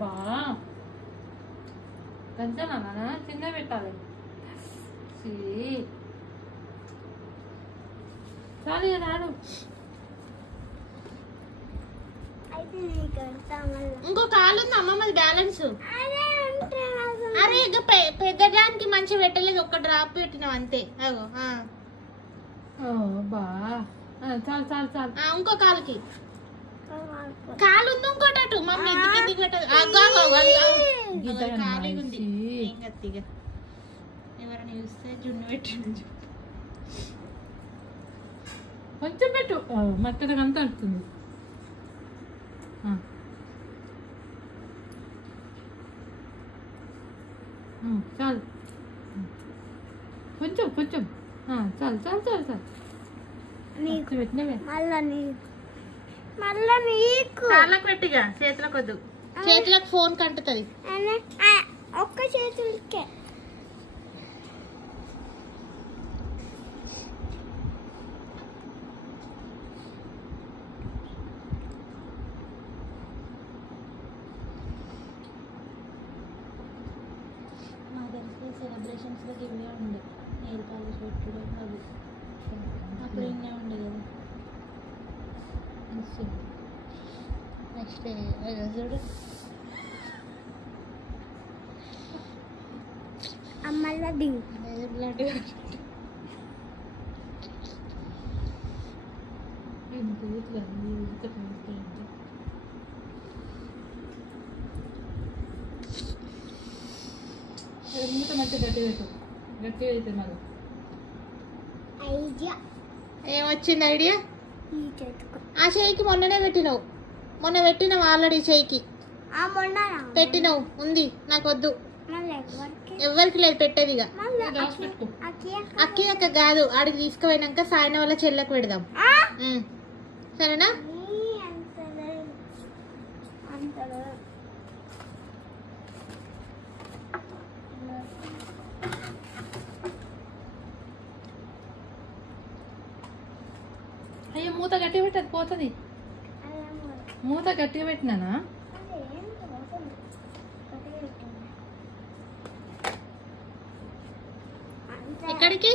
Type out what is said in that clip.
బా గంటనా చిన్న పెట్టాలి చాలు ఇక రాడు. ఇంకో కాలు ఉంది అమ్మమ్మది బ్యాలెన్స్. అరే ఇక పెద్ద దానికి మంచిగా పెట్టలేదు, ఒక డ్రాప్ పెట్టినావు అంతే. అగో బా చాలు చాలు చాలు. ఇంకో కాలుకి కాలు ఉంది ఇంకోటి అటు మమ్మీ ఎందుకు పెట్టదు. ఖాళీగా ఉంది. ఎవరైనా చూస్తే జున్ను పెట్టింది. కొంచెం పెట్టు మట్టగా అంతా అంటుంది. చాలు కొంచెం కొంచెం చాలు చాలు చాలు చాలు పెట్టినవే. మళ్ళా నీకు కాళ్ళకు పెట్టిగా, చేతులకు వద్దు. చేతులకు ఫోన్ కంటుతుంది. ఒక్క చేతులకే సెలబ్రేషన్స్ లో ఇవే ఉండే నెయిల్ పాలిష్ పెట్టుడు అవి అప్పుడు ఇన్నే ఉండే కదా. నెక్స్ట్ చూడు అమ్మల్లా దిగు బ్లడ్ మూత మంచి గట్టి పెట్టు, గట్టి అయితే మళ్ళీ. ఏమొచ్చింది ఐడియా? ఆ చేయికి మొన్ననే పెట్టినావు, మొన్న పెట్టినావు ఆల్రెడీ. చేయికి పెట్టినావు ఉంది, నాకు వద్దు. ఎవరికి లేదు పెట్టేది. ఇక అక్కి అక్క కాదు, ఆడికి తీసుకుపోయినాక సాయన వల్ల చెల్లకు పెడదాం సరేనా? అయ్యో మూత గట్టిగా పెట్టదు పోతుంది. మూత గట్టిగా పెట్టినానా? ఎక్కడికి